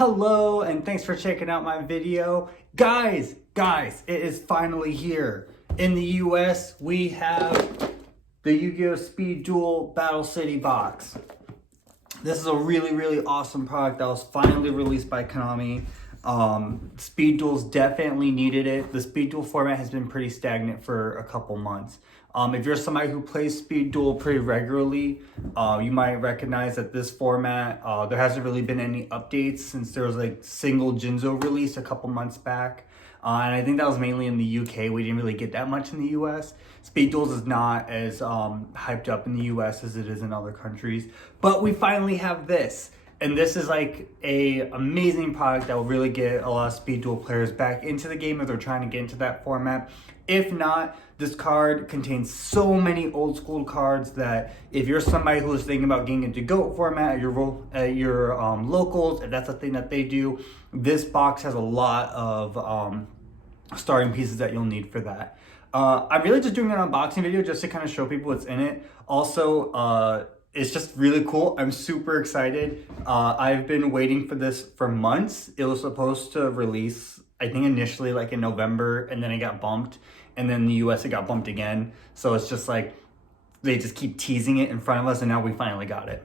Hello, and thanks for checking out my video. Guys, it is finally here. In the US, we have the Yu-Gi-Oh! Speed Duel Battle City box. This is a really awesome product that was finally released by Konami. Speed Duels definitely needed it. The Speed Duel format has been pretty stagnant for a couple months. If you're somebody who plays Speed Duel pretty regularly, you might recognize that this format, there hasn't really been any updates since there was like single Jinzo release a couple months back. And I think that was mainly in the UK. We didn't really get that much in the US. Speed Duels is not as hyped up in the US as it is in other countries. But we finally have this. And this is like a amazing product that will really get a lot of Speed Duel players back into the game if they're trying to get into that format. If not, this card contains so many old school cards that if you're somebody who is thinking about getting into GOAT format at your locals, if that's a thing that they do, this box has a lot of starting pieces that you'll need for that. I'm really just doing an unboxing video just to kind of show people what's in it. Also, it's just really cool. I'm super excited. I've been waiting for this for months. It was supposed to release, I think initially like in November, and then it got bumped. And then in the US it got bumped again. So it's just like, they just keep teasing it in front of us, and now we finally got it.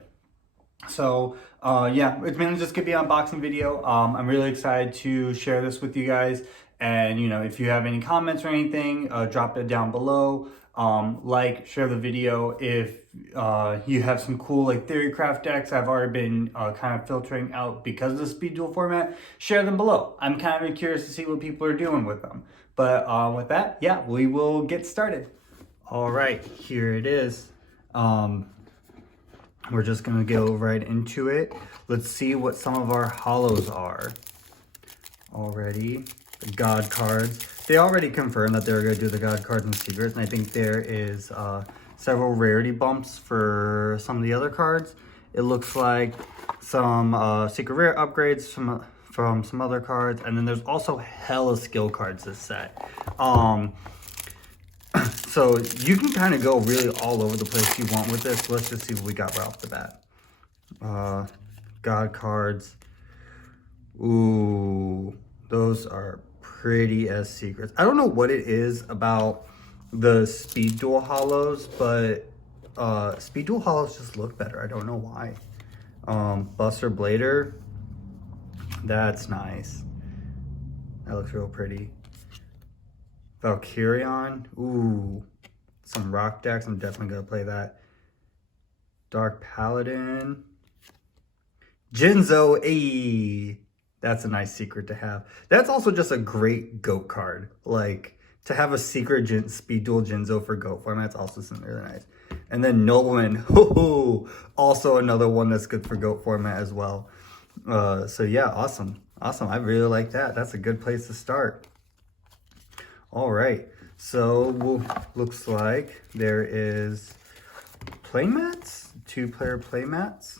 So yeah, it's mainly just gonna be an unboxing video. I'm really excited to share this with you guys. And you know, if you have any comments or anything, drop it down below. Like, share the video. If you have some cool like Theorycraft decks I've already been kind of filtering out because of the Speed Duel format, share them below. I'm kind of curious to see what people are doing with them. But with that, yeah, we will get started. All right, here it is. We're just gonna go right into it. Let's see what some of our hollows are. Already, the God cards. They already confirmed that they were gonna do the God cards and secrets, and I think there is several rarity bumps for some of the other cards. It looks like some secret rare upgrades from some other cards, and then there's also hella skill cards this set. So you can kind of go really all over the place if you want with this. Let's just see what we got right off the bat. God cards. Ooh, those are pretty as secrets. I don't know what it is about the Speed Duel hollows, but Speed Duel hollows just look better. I don't know why. Buster Blader. That's nice. That looks real pretty. Valkyrion. Ooh. Some rock decks. I'm definitely going to play that. Dark Paladin. Jinzo. Ayy. That's a nice secret to have. That's also just a great GOAT card. Like, to have a secret Speed Duel Jinzo for GOAT format's also something really nice. And then Nobleman. Also another one that's good for GOAT format as well. So yeah, awesome. I really like that. That's a good place to start. All right, so looks like there is playmats, 2-player playmats.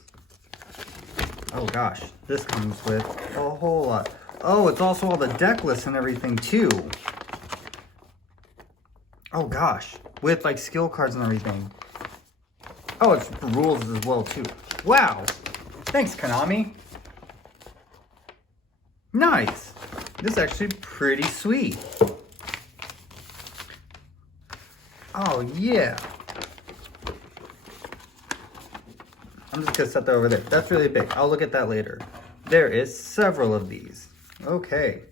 Oh gosh, this comes with a whole lot. Oh, it's also all the deck lists and everything too. Oh gosh, with like skill cards and everything. Oh, it's rules as well too. Wow, thanks Konami. Nice. This is actually pretty sweet. Oh yeah. I'm just gonna set that over there. That's really big. I'll look at that later. There is several of these. Okay.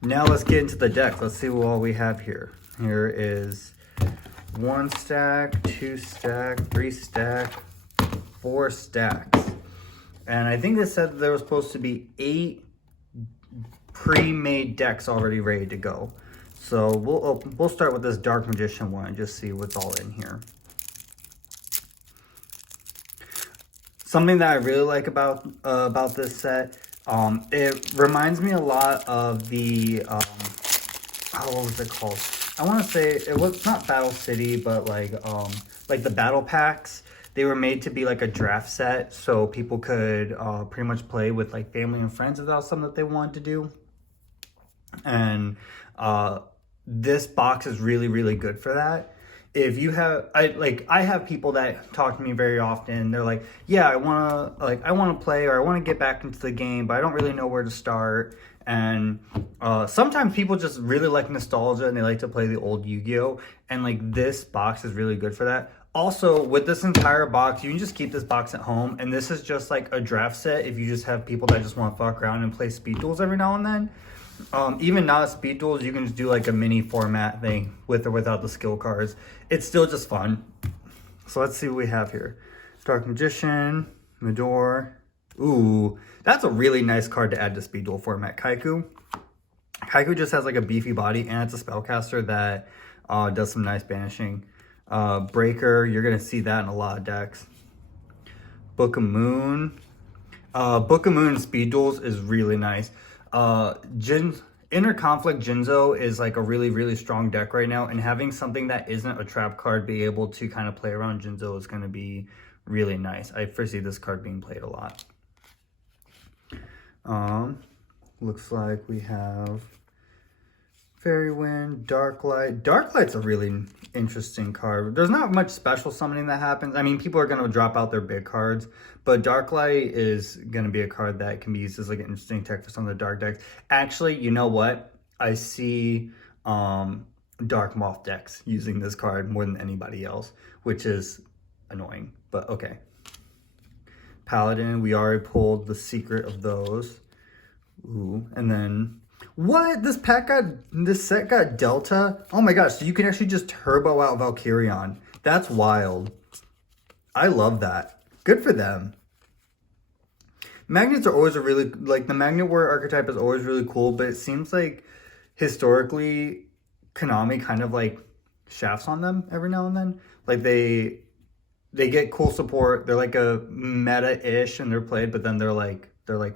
Now let's get into the deck. Let's see what all we have here. Here is 1 stack, 2 stack, 3 stack, 4 stacks. And I think they said that there was supposed to be 8 pre-made decks already ready to go. So we'll start with this Dark Magician one and just see what's all in here. Something that I really like about this set, it reminds me a lot of the what was it called? I want to say it was not Battle City, but like the battle packs. They were made to be like a draft set, so people could pretty much play with like family and friends if that was something that they wanted to do. And this box is really good for that. if you have, I have people that talk to me very often. They're like, yeah, I want to play, or I want to get back into the game, but I don't really know where to start. And sometimes people just really like nostalgia and they like to play the old Yu-Gi-Oh! And like this box is really good for that. Also, with this entire box, you can just keep this box at home. And this is just like a draft set if you just have people that just want to fuck around and play speed duels every now and then. Even not speed duels, you can just do like a mini format thing with or without the skill cards. It's still just fun. So let's see what we have here. Dark Magician, Midor. Ooh, that's a really nice card to add to speed duel format. Kaiku. Kaiku just has like a beefy body and it's a spellcaster that does some nice banishing. Breaker, you're going to see that in a lot of decks. Book of Moon. Book of Moon speed duels is really nice. Inner Conflict Jinzo is like a really, really strong deck right now, and having something that isn't a trap card be able to kind of play around Jinzo is going to be really nice. I foresee this card being played a lot. Looks like we have Fairy Wind, Dark Light. Dark Light's a really interesting card. There's not much special summoning that happens. I mean, people are going to drop out their big cards, but Dark Light is going to be a card that can be used as like an interesting tech for some of the dark decks. Actually, you know what? I see Dark Moth decks using this card more than anybody else, which is annoying, but okay. Paladin, we already pulled the secret of those. Ooh, and then what? This set got Delta? Oh my gosh, so you can actually just turbo out Valkyrion. That's wild. I love that. Good for them. Magnets are always like the Magnet Warrior archetype is always really cool, but it seems like historically Konami kind of like shafts on them every now and then. Like they get cool support. They're like a meta-ish and they're played, but then they're like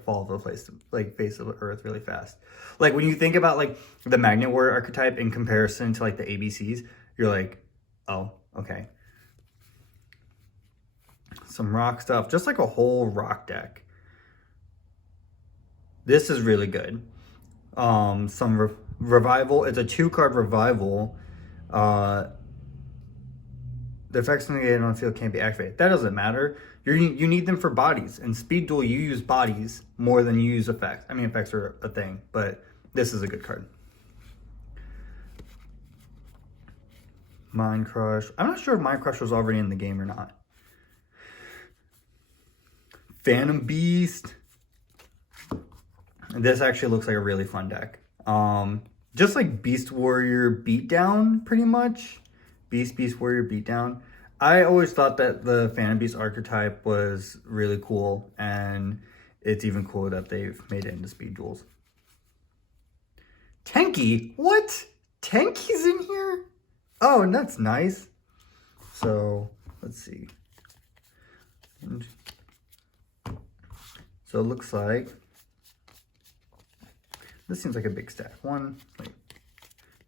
fall over the place, like face of the earth really fast. Like when you think about like the Magnet Warrior archetype in comparison to like the ABCs, you're like, oh, okay. Some rock stuff, just like a whole rock deck. This is really good. Some revival. It's a 2-card revival. The effects negated on the field can't be activated. That doesn't matter. You need them for bodies. In Speed Duel, you use bodies more than you use effects. I mean, effects are a thing, but this is a good card. Mind Crush. I'm not sure if Mind Crush was already in the game or not. Phantom Beast. This actually looks like a really fun deck. Just like Beast Warrior Beatdown, pretty much. Beast Warrior Beatdown. I always thought that the Phantom Beast archetype was really cool, and it's even cooler that they've made it into Speed Duels. Tenki? What? Tenki's in here? Oh, that's nice. So, let's see. So it looks like this seems like a big stack.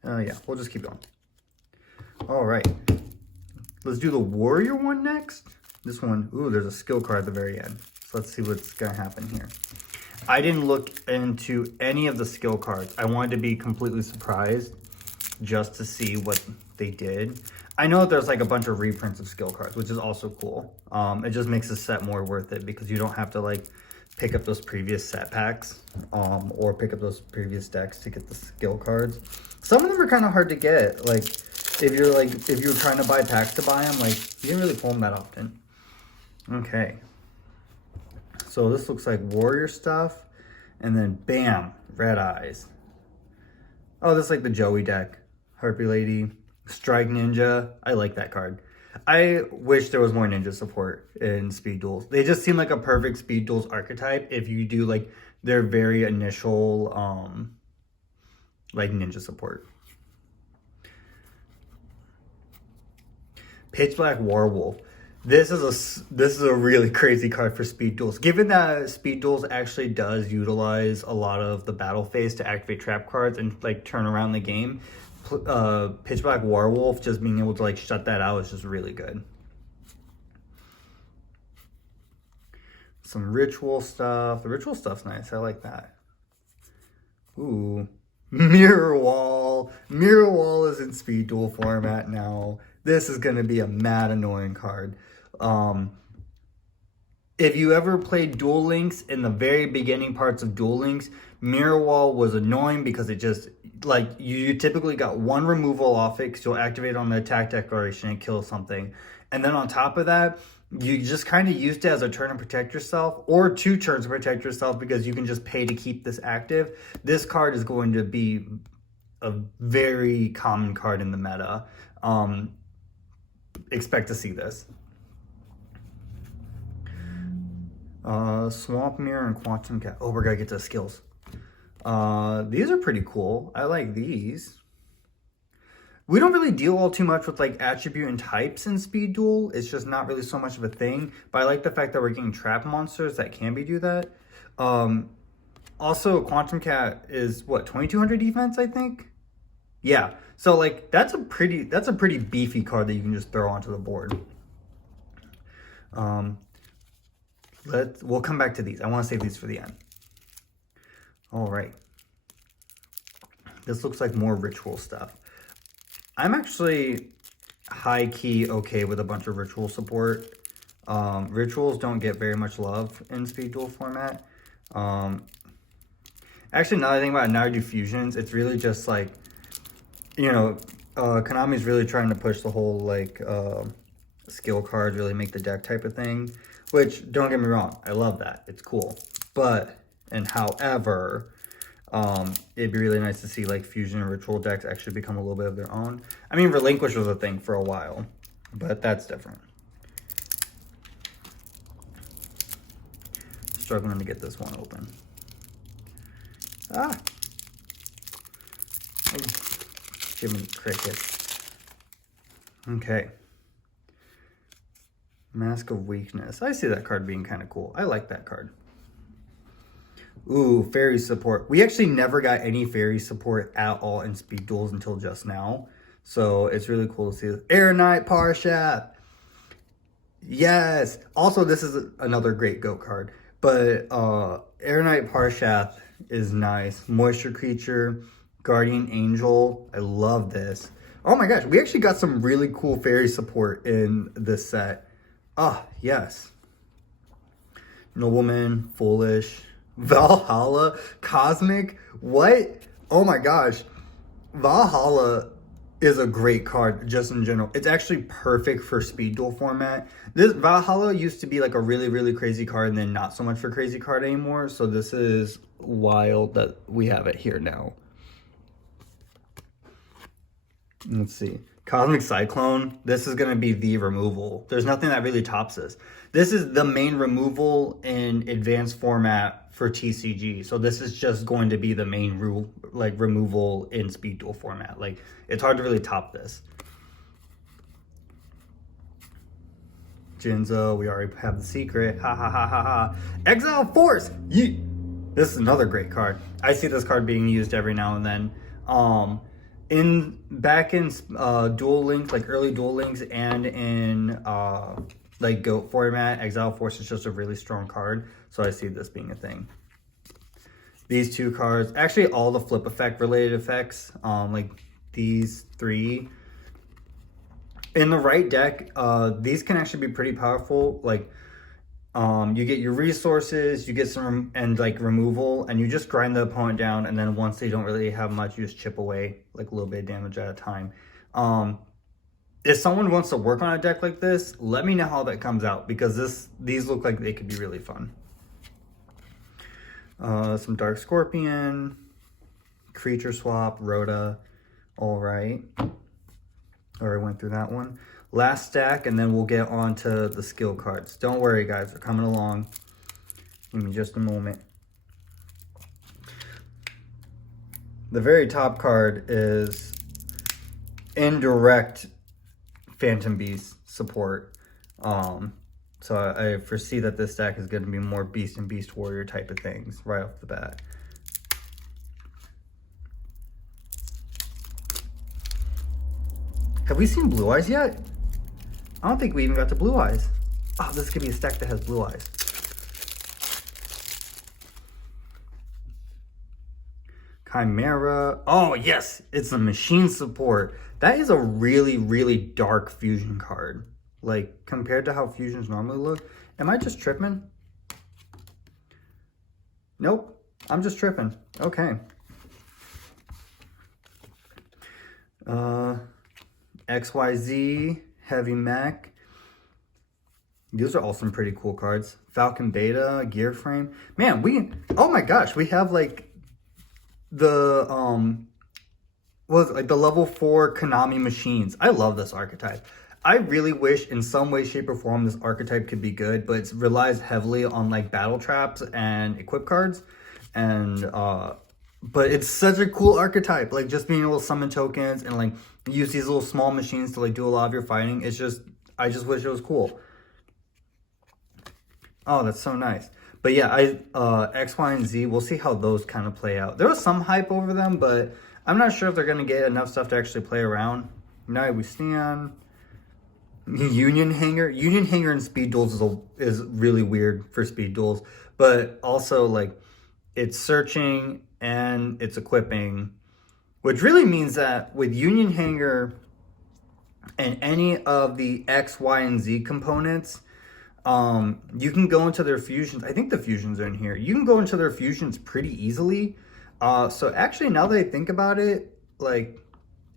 Yeah, we'll just keep going. All right. Let's do the Warrior one next. This one, ooh, there's a skill card at the very end. So let's see what's going to happen here. I didn't look into any of the skill cards. I wanted to be completely surprised just to see what they did. I know there's like a bunch of reprints of skill cards, which is also cool. It just makes the set more worth it because you don't have to like pick up those previous set packs or pick up those previous decks to get the skill cards. Some of them are kind of hard to get. Like if you're trying to buy packs to buy them, like you didn't really pull them that often. Okay. So this looks like Warrior stuff. And then bam, Red Eyes. Oh, this is like the Joey deck. Harpy Lady, Strike Ninja. I like that card. I wish there was more ninja support in Speed Duels. They just seem like a perfect Speed Duels archetype if you do like their very initial like ninja support. Pitch Black Warwolf. This is a really crazy card for Speed Duels. Given that Speed Duels actually does utilize a lot of the battle phase to activate trap cards and like turn around the game, Pitch Black Warwolf, just being able to like shut that out is just really good. Some ritual stuff. The ritual stuff's nice. I like that. Ooh. Mirror Wall. Mirror Wall is in Speed Duel format now. This is going to be a mad annoying card. If you ever played Duel Links, in the very beginning parts of Duel Links, Mirror Wall was annoying because it just, like, you typically got one removal off it because you'll activate on the attack declaration and kill something. And then on top of that, you just kind of used it as a turn to protect yourself, or 2 turns to protect yourself, because you can just pay to keep this active. This card is going to be a very common card in the meta. Expect to see this. Swamp Mirror and Quantum Cat. Oh, we're gonna get to the skills. These are pretty cool. I like these. We don't really deal all too much with like attribute and types in Speed Duel. It's just not really so much of a thing. But I like the fact that we're getting trap monsters that can do that. Also, Quantum Cat is what, 2200 defense, I think? Yeah. So like that's a pretty beefy card that you can just throw onto the board. We'll come back to these. I want to save these for the end. All right. This looks like more ritual stuff. I'm actually high-key okay with a bunch of ritual support. Rituals don't get very much love in Speed Duel format. Actually, now that I think about it, now I do fusions, it's really just like, you know, Konami's really trying to push the whole like skill cards, really make the deck type of thing. Which, don't get me wrong, I love that. It's cool. But, and however, it'd be really nice to see like fusion and ritual decks actually become a little bit of their own. I mean, Relinquish was a thing for a while, but that's different. Struggling to get this one open. Ah! Oh, Jiminy Cricket. Okay. Mask of Weakness. I see that card being kind of cool. I like that card. Ooh, fairy support. We actually never got any fairy support at all in Speed Duels until just now. So it's really cool to see this. Air Knight Parshath. Yes. Also, this is another great GOAT card. But Air Knight Parshath is nice. Moisture Creature. Guardian Angel. I love this. Oh my gosh. We actually got some really cool fairy support in this set. Ah, yes. Nobleman, Foolish, Valhalla, Cosmic. What? Oh my gosh. Valhalla is a great card just in general. It's actually perfect for Speed Duel format. This Valhalla used to be like a really, really crazy card and then not so much for crazy card anymore. So this is wild that we have it here now. Let's see. Cosmic Cyclone, this is going to be the removal. There's nothing that really tops this. This is the main removal in advanced format for TCG. So this is just going to be the main removal in Speed Duel format. Like, it's hard to really top this. Jinzo, we already have the secret. Ha ha ha ha ha. Exile Force! Yeet! This is another great card. I see this card being used every now and then. Back in Duel Links, like early Duel Links, and in like GOAT format, Exile Force is just a really strong card. So I see this being a thing. These 2 cards, actually all the flip effect related effects, like these 3. In the right deck, these can actually be pretty powerful. Like, you get your resources, you get some removal, and you just grind the opponent down, and then once they don't really have much, you just chip away like a little bit of damage at a time. If someone wants to work on a deck like this, let me know how that comes out, because these look like they could be really fun. Some Dark Scorpion, Creature Swap, Rhoda. All right. Already went through that one. Last stack, and then we'll get on to the skill cards. Don't worry, guys. We're coming along. Give me just a moment. The very top card is indirect Phantom Beast support. So I foresee that this deck is going to be more Beast and Beast Warrior type of things right off the bat. Have we seen Blue Eyes yet? I don't think we even got to Blue Eyes. Oh, this could be a stack that has Blue Eyes. Chimera. Oh, yes, it's a machine support. That is a really, really dark fusion card. Like, compared to how fusions normally look. Am I just tripping? Nope, I'm just tripping. Okay. XYZ, Heavy Mech. These are all some pretty cool cards. Falcon Beta, Gear Frame. Man, oh my gosh, we have like the the level 4 Konami machines. I love this archetype. I really wish in some way, shape, or form this archetype could be good, but it relies heavily on like battle traps and equip cards. And but it's such a cool archetype. Like just being able to summon tokens and like use these little small machines to like do a lot of your fighting. It's just, I just wish it was cool. Oh, that's so nice. But yeah, X, Y, and Z, we'll see how those kind of play out. There was some hype over them, but I'm not sure if they're going to get enough stuff to actually play around. United We Stand. Union Hanger. Union Hanger in Speed Duels is really weird for Speed Duels. But also, like, it's searching and it's equipping. Which really means that with Union Hanger and any of the X, Y, and Z components, you can go into their fusions. I think the fusions are in here. You can go into their fusions pretty easily. So actually, now that I think about it, like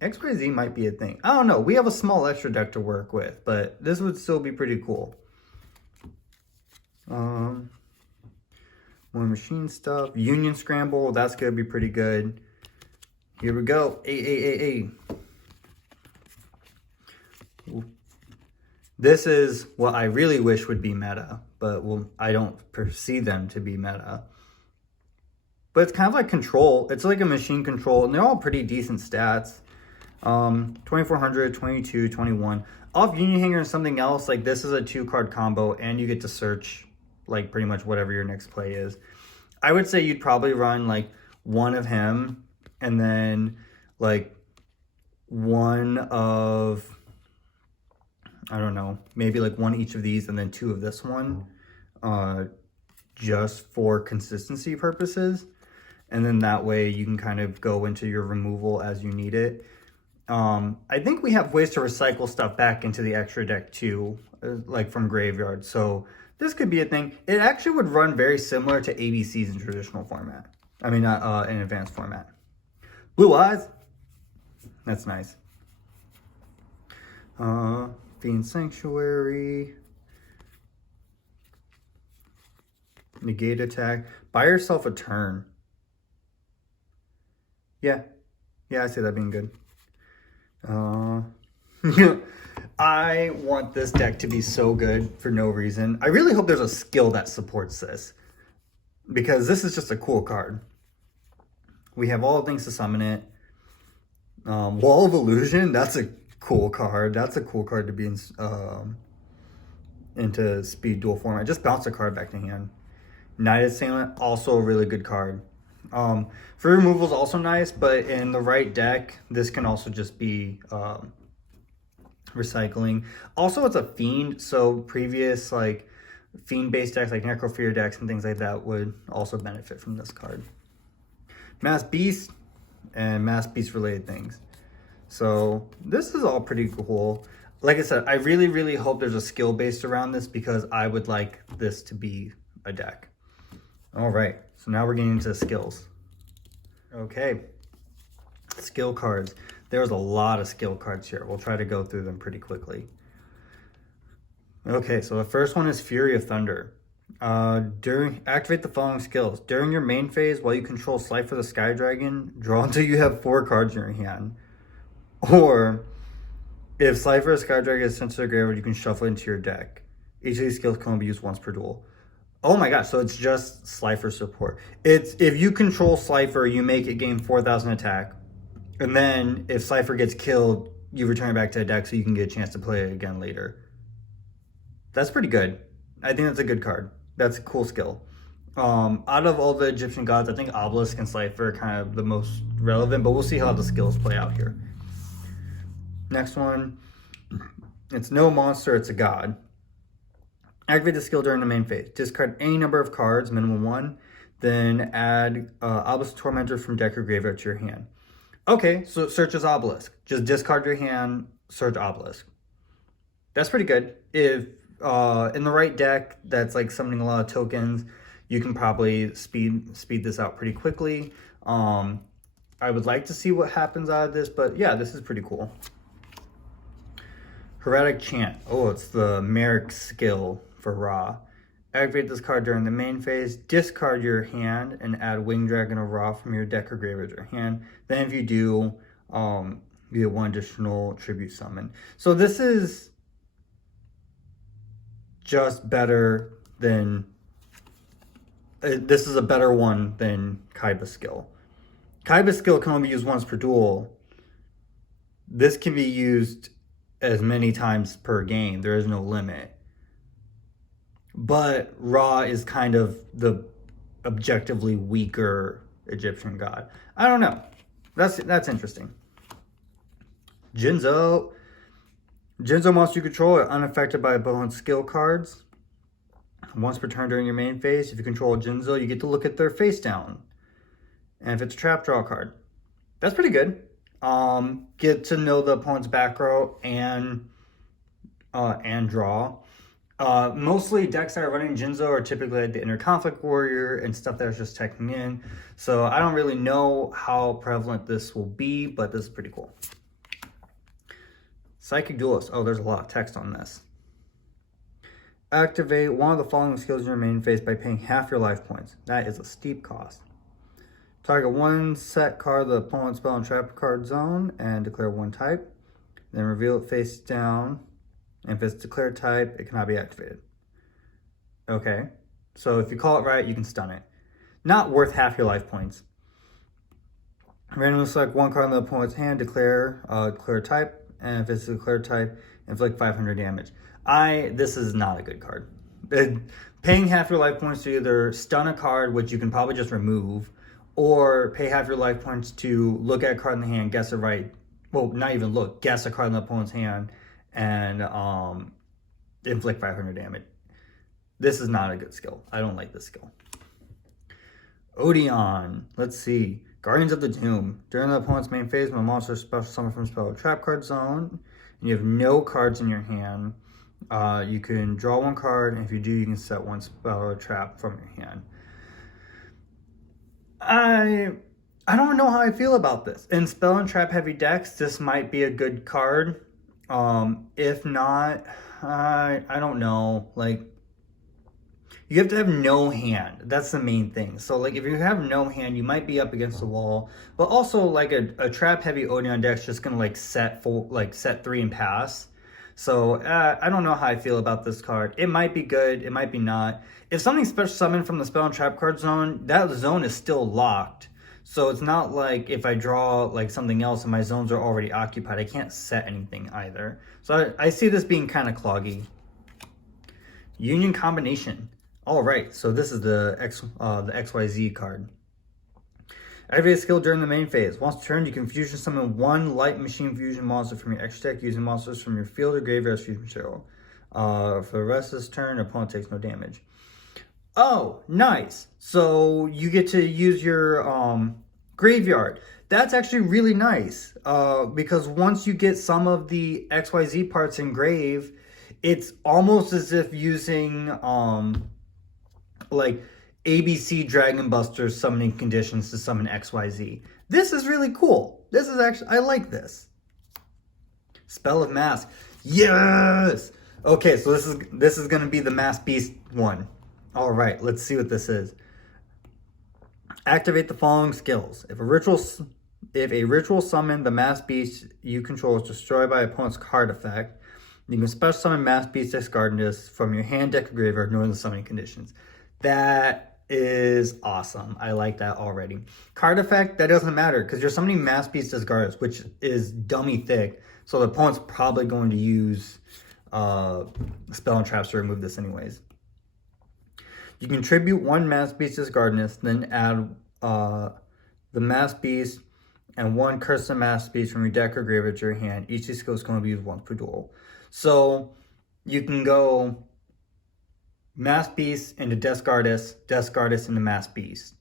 XYZ might be a thing. I don't know. We have a small extra deck to work with, but this would still be pretty cool. More machine stuff. Union Scramble. That's gonna be pretty good. Here we go. This is what I really wish would be meta, but I don't perceive them to be meta. But it's kind of like control. It's like a machine control, and they're all pretty decent stats. 2400, 22, 21. Off Union Hanger and something else, like this is a 2-card combo, and you get to search like pretty much whatever your next play is. I would say you'd probably run like one of him, and then like one of, I don't know, maybe like one each of these and then 2 of this one, just for consistency purposes. And then that way you can kind of go into your removal as you need it. I think we have ways to recycle stuff back into the extra deck too, like from graveyard. So this could be a thing. It actually would run very similar to ABCs in traditional format. I mean, in advanced format. Blue Eyes. That's nice. Fiend Sanctuary. Negate attack. Buy yourself a turn. Yeah, I see that being good. I want this deck to be so good for no reason. I really hope there's a skill that supports this, because this is just a cool card. We have all the things to summon it. Wall of Illusion, that's a cool card. That's a cool card to be into Speed Duel format. Just bounce a card back to hand. Knighted Assailant, also a really good card. Free removal is also nice, but in the right deck, this can also just be recycling. Also, it's a Fiend, so previous like Fiend-based decks like Necrofear decks and things like that would also benefit from this card. Mass Beast and Mass Beast related things. So this is all pretty cool. Like I said, I really, really hope there's a skill based around this, because I would like this to be a deck. All right, so now we're getting into skills. Okay, skill cards. There's a lot of skill cards here. We'll try to go through them pretty quickly. Okay, so the first one is Fury of Thunder. Activate the following skills. During your main phase, while you control Slifer the Sky Dragon, draw until you have 4 cards in your hand. Or, if Slifer the Sky Dragon is sent to the graveyard, you can shuffle it into your deck. Each of these skills can only be used once per duel. Oh my gosh, so it's just Slifer support. It's if you control Slifer, you make it gain 4,000 attack. And then if Slifer gets killed, you return it back to the deck so you can get a chance to play it again later. That's pretty good. I think that's a good card. That's a cool skill. Out of all the Egyptian gods, I think Obelisk and Slifer are kind of the most relevant, but we'll see how the skills play out here. Next one, it's no monster, it's a god. Activate the skill during the main phase. Discard any number of cards, minimum 1. then add Obelisk Tormentor from deck or graveyard to your hand. Okay, so it searches Obelisk. Just discard your hand, search Obelisk. That's pretty good. If in the right deck that's like summoning a lot of tokens, you can probably speed this out pretty quickly. I would like to see what happens out of this, but yeah, this is pretty cool. Heretic Chant. Oh, it's the Merrick skill for Ra. Activate this card during the main phase, discard your hand, and add Winged Dragon of Ra from your deck or graveyard to your hand. Then if you do, you get one additional tribute summon. So this is just better than... this is a better one than Kaiba's skill. Kaiba's skill can only be used once per duel. This can be used as many times per game. There is no limit. But Ra is kind of the objectively weaker Egyptian god. I don't know. That's interesting. Jinzo. Jinzo monster you control are unaffected by opponent's skill cards. Once per turn during your main phase, if you control Jinzo, you get to look at their face down. And if it's a trap, draw a card. That's pretty good. Get to know the opponent's back row and draw. Mostly decks that are running Jinzo are typically like the Inner Conflict Warrior and stuff that's just teching in. So I don't really know how prevalent this will be, but this is pretty cool. Psychic Duelist. Oh, there's a lot of text on this. Activate one of the following skills in your main phase by paying half your life points. That is a steep cost. Target one set card of the opponent's spell and trap card zone and declare one type. Then reveal it face down. And if it's declared type, it cannot be activated. Okay. So if you call it right, you can stun it. Not worth half your life points. Randomly select one card in the opponent's hand, declare type. And if it's a declared type, inflict 500 damage. This is not a good card. Paying half your life points to either stun a card, which you can probably just remove, or pay half your life points to look at a card in the hand, guess it right. Well, not even look, guess a card in the opponent's hand, and inflict 500 damage. This is not a good skill. I don't like this skill. Odeon. Let's see. Guardians of the Tomb. During the opponent's main phase, when a monster is special summoned from spell or trap card zone, and you have no cards in your hand, you can draw one card, and if you do, you can set one spell or trap from your hand. I don't know how I feel about this. In spell and trap heavy decks, this might be a good card. If not, I don't know. Like, you have to have no hand. That's the main thing. So, like, if you have no hand, you might be up against the wall. But also, like, a trap heavy Odeon deck's just gonna like set 3 and pass. So I don't know how I feel about this card. It might be good. It might be not. If something's special summoned from the spell and trap card zone, that zone is still locked. So it's not like if I draw like something else and my zones are already occupied, I can't set anything either. So I see this being kind of cloggy. Union Combination. All right, so this is the XYZ card. Activate a skill during the main phase. Once per turn, you can fusion summon one light machine fusion monster from your extra deck using monsters from your field or graveyard as fusion material. For the rest of this turn, opponent takes no damage. Oh, nice. So you get to use your graveyard. That's actually really nice because once you get some of the XYZ parts engraved, it's almost as if using like ABC Dragon Buster summoning conditions to summon XYZ. This is really cool. This is actually, I like this. Spell of Mask. Yes! Okay, so this is going to be the Mass Beast one. All right, let's see what this is. Activate the following skills. If a ritual summon the Mass Beast you control is destroyed by opponent's card effect, you can special summon Mass Beast Discardness from your hand, deck, or graveyard, ignoring the summoning conditions. That is awesome. I like that already. Card effect, that doesn't matter because you're summoning Mass Beast Discardness, which is dummy thick. So the opponent's probably going to use spell and traps to remove this anyways. You contribute one Mass Beast Discardness, then add the Mass Beast and one Curse of Mass Beast from your deck or graveyard to your hand. Each of these skills is going to be used once per duel. So you can go Mass Beast into Desk Artist into Mass Beast.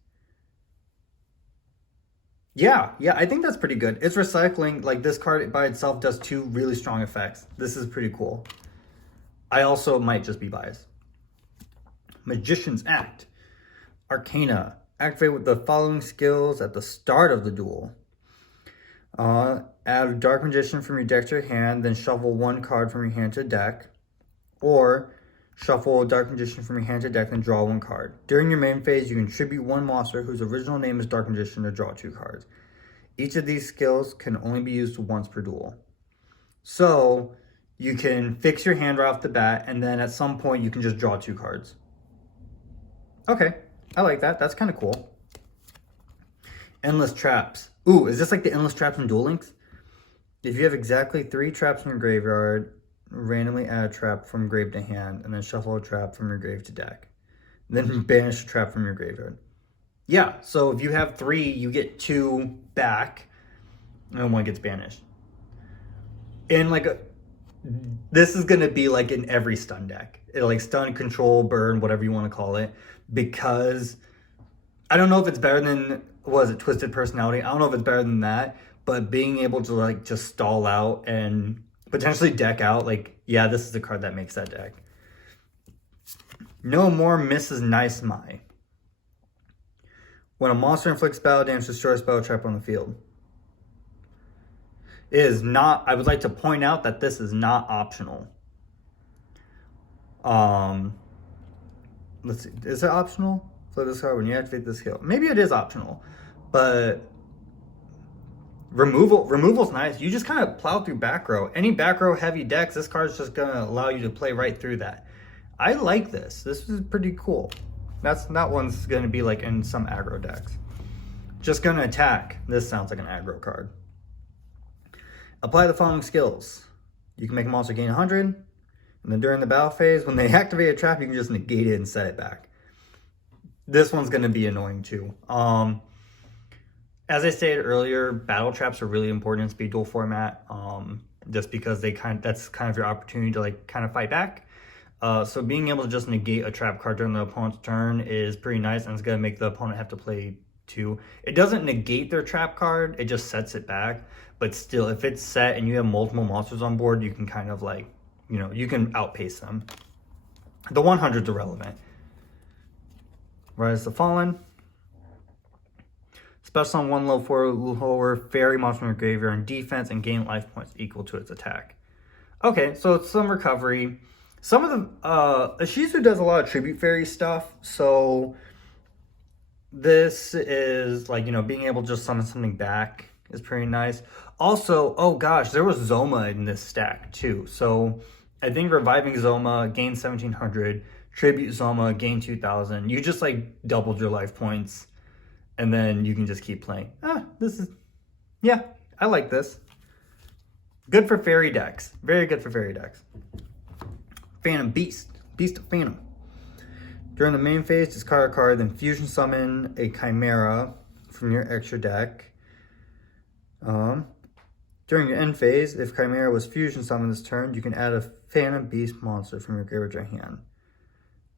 Yeah, I think that's pretty good. It's recycling. Like, this card by itself does 2 really strong effects. This is pretty cool. I also might just be biased. Magician's Act. Arcana. Activate with the following skills at the start of the duel. Add a Dark Magician from your deck to your hand, then shuffle 1 card from your hand to deck. Or shuffle a Dark Magician from your hand to deck and draw 1 card. During your main phase, you can tribute 1 monster whose original name is Dark Magician to draw 2 cards. Each of these skills can only be used once per duel. So you can fix your hand right off the bat, and then at some point you can just draw 2 cards. Okay, I like that. That's kind of cool. Endless Traps. Ooh, is this like the Endless Traps in Duel Links? If you have exactly 3 traps in your graveyard, randomly add a trap from grave to hand, and then shuffle a trap from your grave to deck. Then banish a trap from your graveyard. Yeah, so if you have 3, you get 2 back, and 1 gets banished. And this is going to be like in every stun deck. Like stun, control, burn, whatever you want to call it. Because I don't know if it's better than, Twisted Personality? I don't know if it's better than that. But being able to like just stall out and potentially deck out, like, yeah, this is the card that makes that deck. No more Mrs. Nice Mai. When a monster inflicts battle damage, destroy a spell trap on the field. It is not, I would like to point out that this is not optional. Let's see, is it optional? Flip this card when you activate this skill. Maybe it is optional, but removal's nice. You just kind of plow through back row. Any back row heavy decks, this card's just gonna allow you to play right through that. I like this. This is pretty cool. That one's gonna be like in some aggro decks. Just gonna attack. This sounds like an aggro card. Apply the following skills. You can make a monster gain 100, and then during the battle phase, when they activate a trap, you can just negate it and set it back. This one's gonna be annoying too. As I stated earlier, battle traps are really important in Speed Duel format, just because that's kind of your opportunity to like kind of fight back. So being able to just negate a trap card during the opponent's turn is pretty nice, and it's gonna make the opponent have to play 2. It doesn't negate their trap card, it just sets it back. But still, if it's set and you have multiple monsters on board, you can kind of like, you can outpace them. The 100's irrelevant. Rise the Fallen. Special on 1 low 4 lower fairy monster in your graveyard in defense and gain life points equal to its attack. Okay, so it's some recovery. Some of the Ashizu does a lot of tribute fairy stuff, so this is like, being able to just summon something back is pretty nice. Also, oh gosh, there was Zoma in this stack too. So I think reviving Zoma, gain 1700, tribute Zoma, gain 2000. You just like doubled your life points, and then you can just keep playing. Yeah, I like this. Good for fairy decks. Very good for fairy decks. Phantom Beast. Beast of Phantom. During the main phase, discard a card, then fusion summon a Chimera from your extra deck. During your end phase, if Chimera was fusion summoned this turn, you can add a Phantom Beast monster from your graveyard to your hand.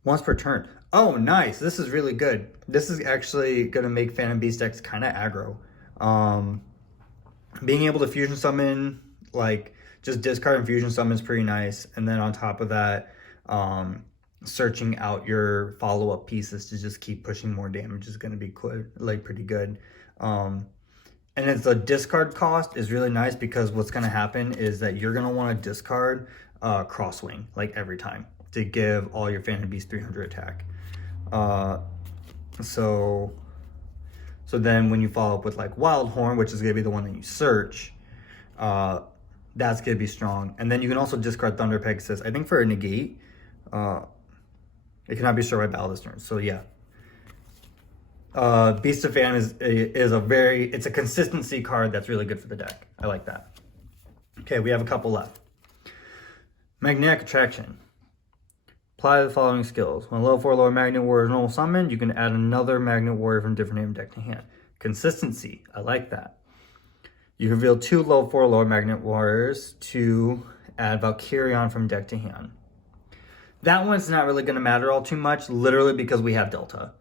Once per turn. Oh, nice. This is really good. This is actually going to make Phantom Beast decks kind of aggro. Being able to fusion summon, like, just discard and fusion summon is pretty nice. And then on top of that, searching out your follow-up pieces to just keep pushing more damage is going to be pretty good. And it's the discard cost is really nice, because what's going to happen is that you're going to want to discard Crosswing like every time to give all your Phantom Beast 300 attack. So then when you follow up with like Wild Horn, which is going to be the one that you search, that's going to be strong. And then you can also discard Thunder Pegasus. I think for a negate, it cannot be destroyed by battle this turn. So yeah. Beast of Phantom it's a consistency card that's really good for the deck. I like that. Okay, we have a couple left. Magnetic Attraction. Apply the following skills. When a level 4 lower Magnet Warrior is normal summoned, you can add another Magnet Warrior from a different name deck to hand. Consistency. I like that. You can reveal 2 level 4 lower Magnet Warriors to add Valkyrion from deck to hand. That one's not really going to matter all too much, literally because we have Delta.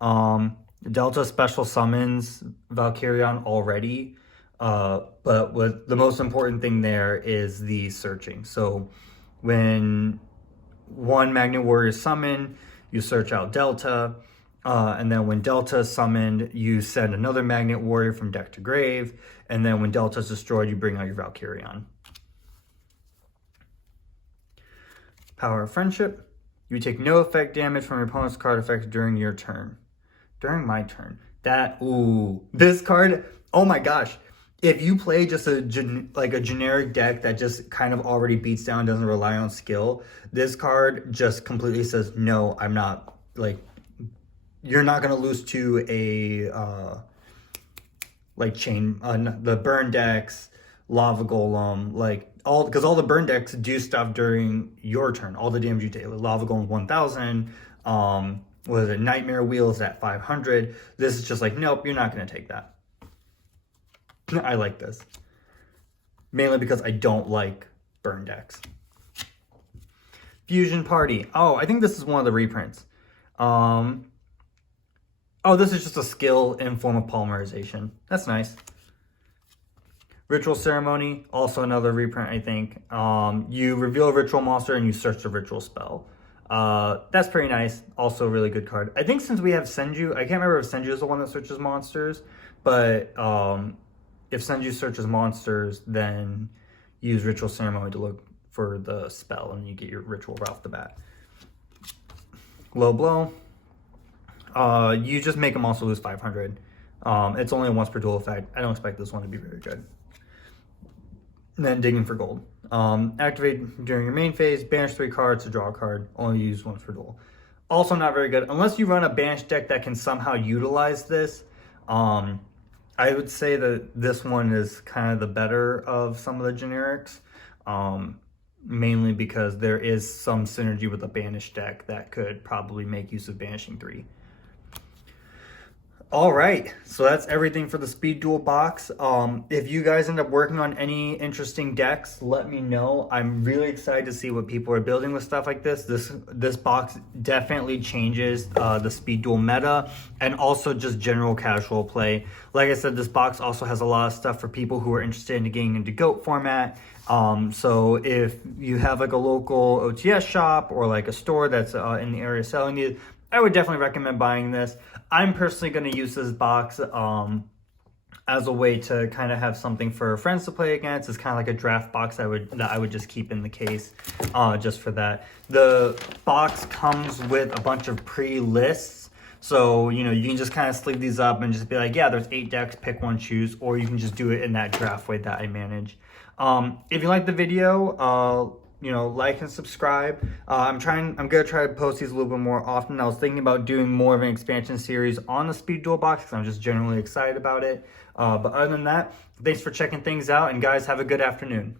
Delta special summons Valkyrion already, but what the most important thing there is the searching. So when one Magnet Warrior is summoned, you search out Delta, and then when Delta is summoned, you send another Magnet Warrior from deck to grave, and then when Delta is destroyed, you bring out your Valkyrion. Power of Friendship. You take no effect damage from your opponent's card effects during your turn. During my turn. This card, oh my gosh. If you play just a generic deck that just kind of already beats down, doesn't rely on skill, this card just completely says, no, I'm not, you're not going to lose to a, the burn decks, Lava Golem, because all the burn decks do stuff during your turn. All the damage you take, Lava Golem 1000, what is it, Nightmare Wheels at 500. This is just nope, you're not going to take that. I like this. Mainly because I don't like burn decks. Fusion Party. Oh, I think this is one of the reprints. Oh, this is just a skill in form of polymerization. That's nice. Ritual Ceremony, also another reprint, I think. You reveal a ritual monster and you search the ritual spell. That's pretty nice. Also a really good card. I think since we have Senju, I can't remember if Senju is the one that searches monsters, but if Senju searches monsters, then use Ritual Ceremony to look for the spell and you get your ritual right off the bat. Low Blow. You just make a monster lose 500. It's only a once per duel effect. I don't expect this one to be very good. And then Digging for Gold. Activate during your main phase, banish 3 cards to draw a card, only use once per duel. Also not very good, unless you run a banish deck that can somehow utilize this. I would say that this one is kind of the better of some of the generics, mainly because there is some synergy with a banish deck that could probably make use of banishing 3. All right, so that's everything for the Speed Duel box. If you guys end up working on any interesting decks, let me know. I'm really excited to see what people are building with stuff like this. This box definitely changes the Speed Duel meta and also just general casual play. Like I said, this box also has a lot of stuff for people who are interested in getting into GOAT format. So if you have a local OTS shop or a store that's in the area selling it, I would definitely recommend buying this. I'm personally going to use this box as a way to kind of have something for friends to play against. It's kind of like a draft box that I would just keep in the case just for that. The box comes with a bunch of pre-lists. So, you can just kind of sleeve these up and just be like, yeah, there's 8 decks, pick one, choose, or you can just do it in that draft way that I manage. If you like the video, like and subscribe. I'm gonna try to post these a little bit more often. I was thinking about doing more of an expansion series on the Speed Duel box because I'm just generally excited about it. But other than that, thanks for checking things out, and guys, have a good afternoon.